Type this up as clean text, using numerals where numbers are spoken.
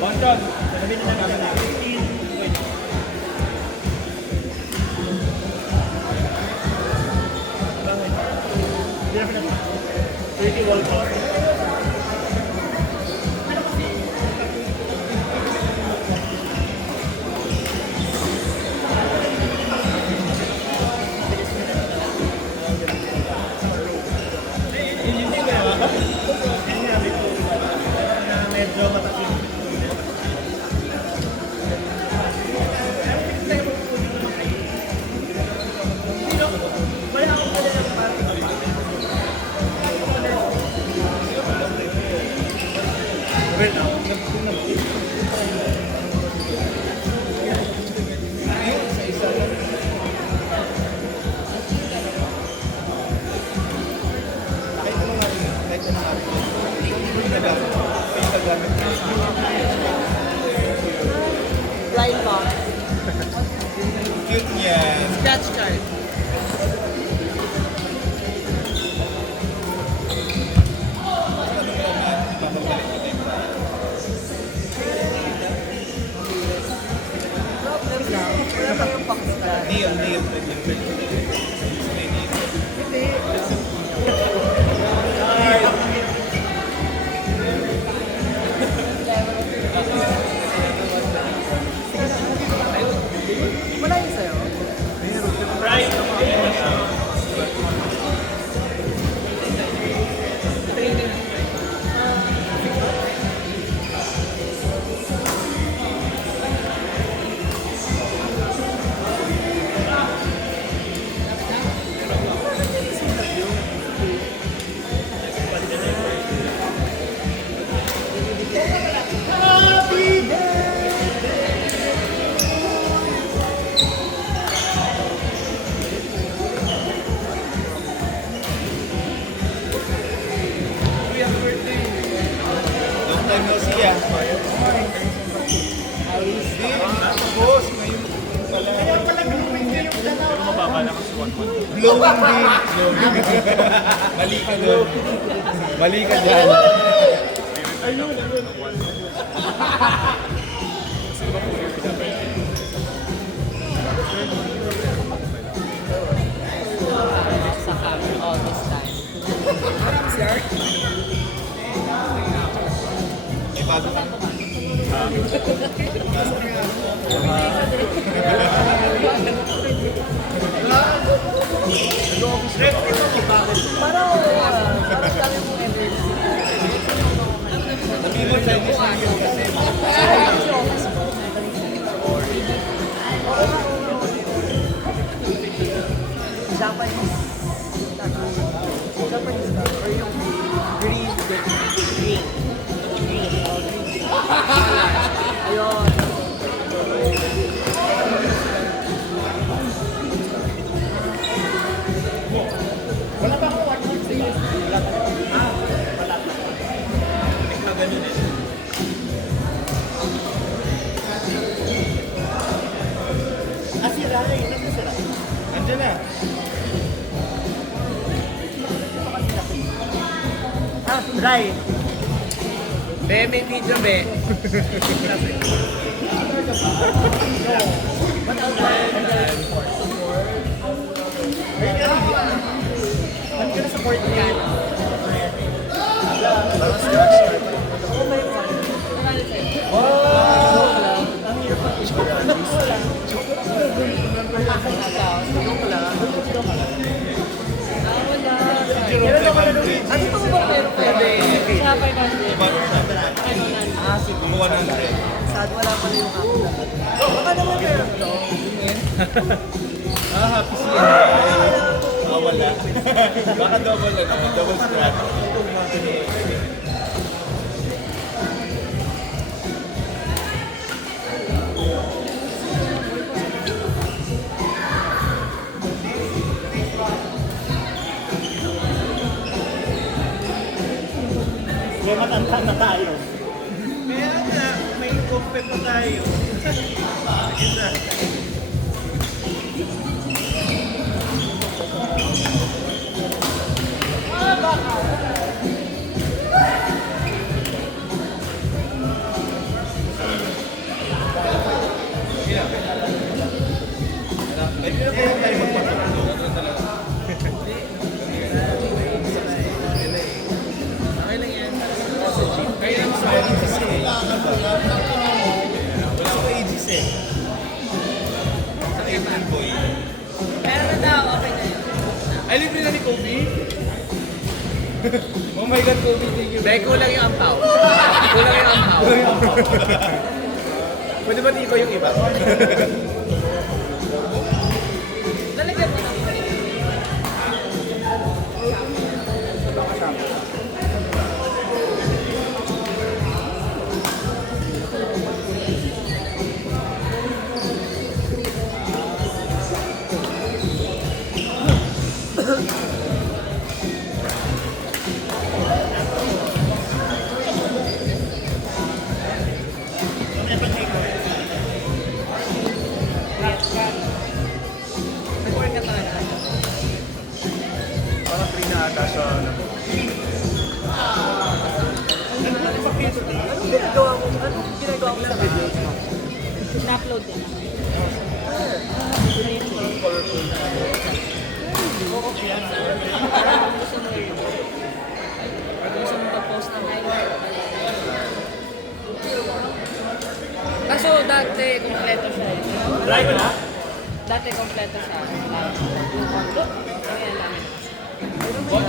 Bonjon, sabi na namin na. 15. Bakit? 30 wall clock. Medyo matakin. Blind box. Cute niya. Scratch card. Problem lang. Wala pa yung box card. Neil. Wala yun sa'yo? Long time no see ah. Boss, ngayon pala. Kaya pala glowing na yung dalaw. Pero mababa lang ang suwan mo. Glowing din. Mali ka doon. Mali ka dyan. Sa kami all this time. May bago ka. Parang dami mong energy. Sabihin Chinese New Year kasi. Japanese. Japanese ba? Or yung green. Green. Ayun. Wala pa akong watch sa iyo. Wala pa. Wala pa. Hindi ka ganun eh. Si Rai. Nasa si Rai? Andiyan na. Rai. Be, may video, be. Ano ka na support niya? Parang scratch card. Ang hirap pa. Jerome 700. Ano ito ba pero pwede? Sa 500. Ah, sige. Kung 100. Sad, wala pa rin yung ako. Baka naman meron to. Happy siya. Wala. Baka double double scratch. May matanda na tayo. Kaya nga, may compet pa tayo. Isa. Ay, libre na ni Kobe? Oh my God, Kobe, thank you. Dahil kulang yung ampaw. Kulang yung ampaw. Pwede ba ikaw yung iba? Lalagyan mo ng nag-work ka talaga. Parang free na ata sa ano. Anong ginagawa mo? Anong ginagawa mo sa videos mo? Na-upload din. Gusto mo pag-post ng highlight. Kaso dati kompleto siya eh. Dati kompleto siya.